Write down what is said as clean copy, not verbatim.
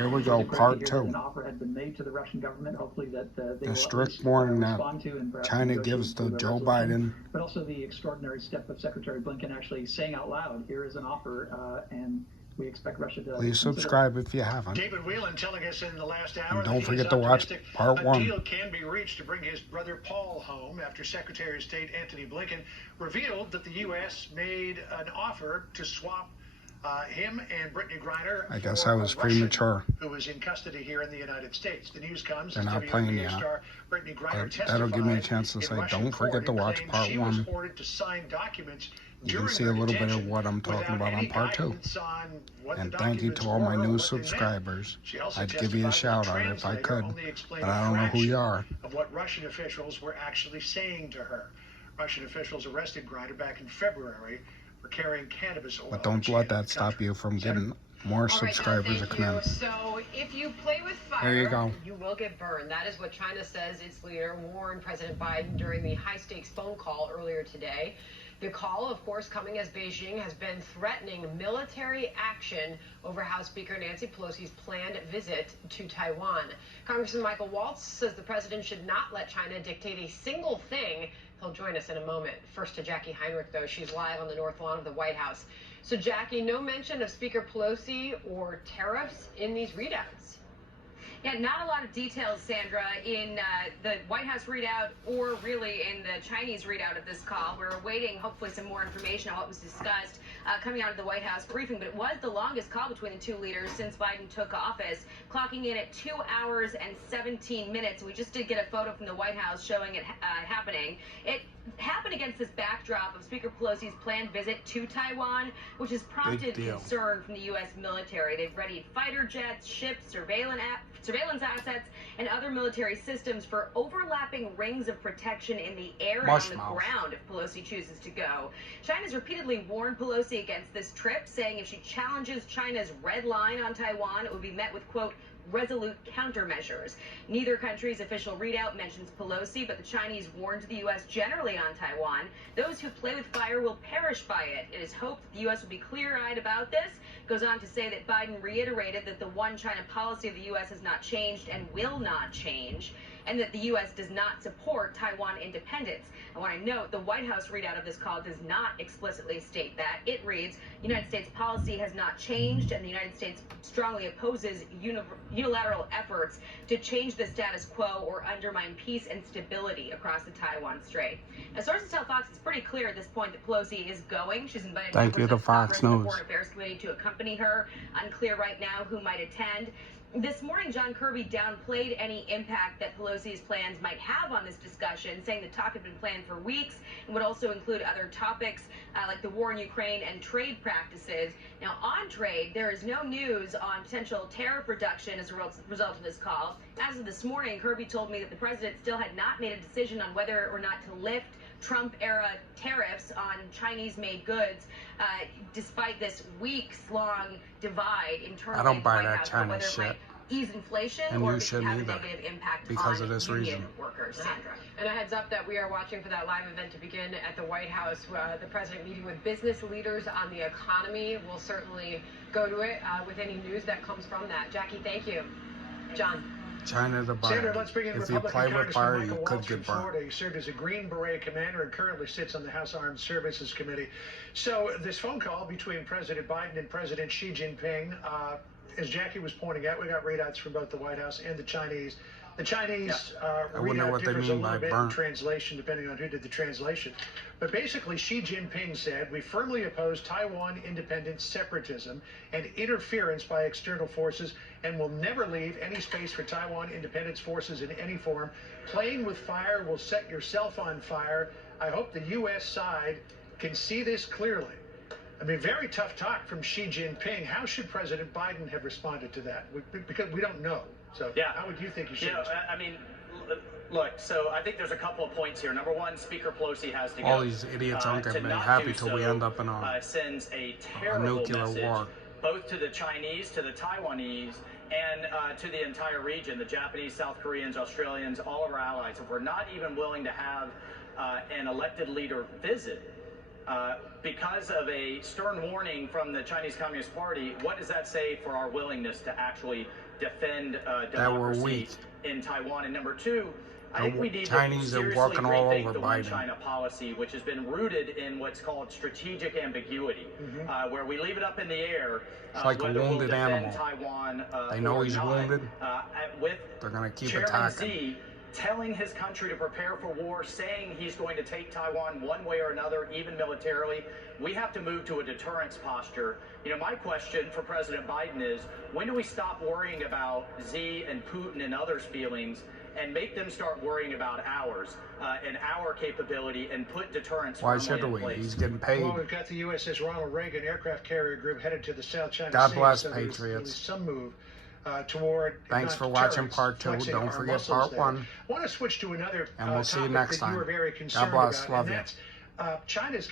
Here we go, part two. An offer had been made to the Russian government, hopefully that they The will strict warning that respond to and China gives to Joe Biden. But also the extraordinary step of Secretary Blinken actually saying out loud, here is an offer, and we expect Russia to... Please subscribe if you haven't. David Whelan telling us in the last hour and don't forget to watch part one. A deal can be reached to bring his brother Paul home after Secretary of State Antony Blinken revealed that the U.S. made an offer to swap him and Brittany Griner. I guess I was premature. Who was in custody here in the United States. The news comes. They're not playing yet. But that'll give me a chance to say, don't forget to watch part one. You can see a little bit of what I'm talking about on part two. And thank you to all my new subscribers. I'd give you a shout out if I could, but I don't know who you are. Of what Russian officials were actually saying to her. Russian officials arrested Griner back in February for carrying cannabis oil. But don't let that stop you from getting more subscribers to come in. So if you play with fire, there you go. You will get burned. That is what China says its leader warned President Biden during the high-stakes phone call earlier today. The call, of course, coming as Beijing has been threatening military action over House Speaker Nancy Pelosi's planned visit to Taiwan. Congressman Michael Waltz says the president should not let China dictate a single thing. He'll join us in a moment. First to Jackie Heinrich, though. She's live on the North Lawn of the White House. So, Jackie, no mention of Speaker Pelosi or tariffs in these readouts. Yeah, not a lot of details, Sandra, in the White House readout or really in the Chinese readout of this call. We're awaiting, hopefully, some more information on what was discussed coming out of the White House briefing. But it was the longest call between the two leaders since Biden took office, clocking in at 2 hours and 17 minutes. We just did get a photo from the White House showing it happening. It happened against this backdrop of Speaker Pelosi's planned visit to Taiwan, which has prompted concern from the U.S. military. They've readied fighter jets, ships, surveillance assets, and other military systems for overlapping rings of protection in the air and on the ground if Pelosi chooses to go. China's repeatedly warned Pelosi against this trip, saying if she challenges China's red line on Taiwan, it would be met with, quote, resolute countermeasures. Neither country's official readout mentions Pelosi, but the Chinese warned the U.S. generally on Taiwan. Those who play with fire will perish by it. It is hoped that the U.S. will be clear-eyed about this. Goes on to say that Biden reiterated that the one China policy of the U.S. has not changed and will not change, and that the U.S. does not support Taiwan independence. I want to note the White House readout of this call does not explicitly state that. It reads, United States policy has not changed, and the United States strongly opposes unilateral efforts to change the status quo or undermine peace and stability across the Taiwan Strait. Now, sources tell Fox it's pretty clear at this point that Pelosi is going. She's invited members of Congress and the Foreign Affairs Committee to accompany her. Unclear right now who might attend. This morning, John Kirby downplayed any impact that Pelosi's plans might have on this discussion, saying the talk had been planned for weeks and would also include other topics like the war in Ukraine and trade practices. Now, on trade, there is no news on potential tariff reduction as a result of this call. As of this morning, Kirby told me that the president still had not made a decision on whether or not to lift Trump-era tariffs on Chinese-made goods, despite this weeks-long divide internally. I don't buy that China shit. Ease inflation, and or you shouldn't either, because of this reason. Workers, Sandra. And a heads up that we are watching for that live event to begin at the White House. The president meeting with business leaders on the economy. We'll certainly go to it with any news that comes from that. Jackie, thank you. John. China the buyer. Senator, let's bring in if you play with fire, you could get burned. He served as a Green Beret commander and currently sits on the House Armed Services Committee. So this phone call between President Biden and President Xi Jinping, as Jackie was pointing out, we got readouts from both the White House and the Chinese. The Chinese readout differs a little bit in translation, depending on who did the translation. But basically, Xi Jinping said, we firmly oppose Taiwan independence, separatism, and interference by external forces, and will never leave any space for Taiwan independence forces in any form. Playing with fire will set yourself on fire. I hope the U.S. side can see this clearly. I mean, very tough talk from Xi Jinping. How should President Biden have responded to that? Because we don't know. So how would you think he should? You know, I mean, look, so I think there's a couple of points here. Number one, Speaker Pelosi has to go. All these idiots aren't going to be happy till we end up in sends a terrible nuclear message, war. both to the Chinese, to the Taiwanese, and to the entire region, the Japanese, South Koreans, Australians, all of our allies. If we're not even willing to have an elected leader visit, because of a stern warning from the Chinese Communist Party, what does that say for our willingness to actually defend that were democracy weak. in Taiwan. And number two, I think The we need Chinese to are seriously walking all rethink over the One Biden. China policy, which has been rooted in what's called strategic ambiguity, where we leave it up in the air. It's like a whether we'll wounded defend animal. Taiwan, They know or he's not. wounded. With They're going to keep Chairman attacking. Xi telling his country to prepare for war, saying he's going to take Taiwan one way or another, even militarily. We have to move to a deterrence posture. You know, my question for President Biden is, when do we stop worrying about Xi and Putin and others' feelings and make them start worrying about ours and our capability and put deterrence Why firmly should in we? place? He's getting paid. Well, we've got the USS Ronald Reagan aircraft carrier group headed to the South China God Sea. bless, so there's Patriots. some move toward. Thanks not for watching deterrence, part 2. flexing Don't our forget muscles part there. 1. I want to switch to another And we'll see you topic next that you time. were very God concerned bless. about, Love and you. that's China's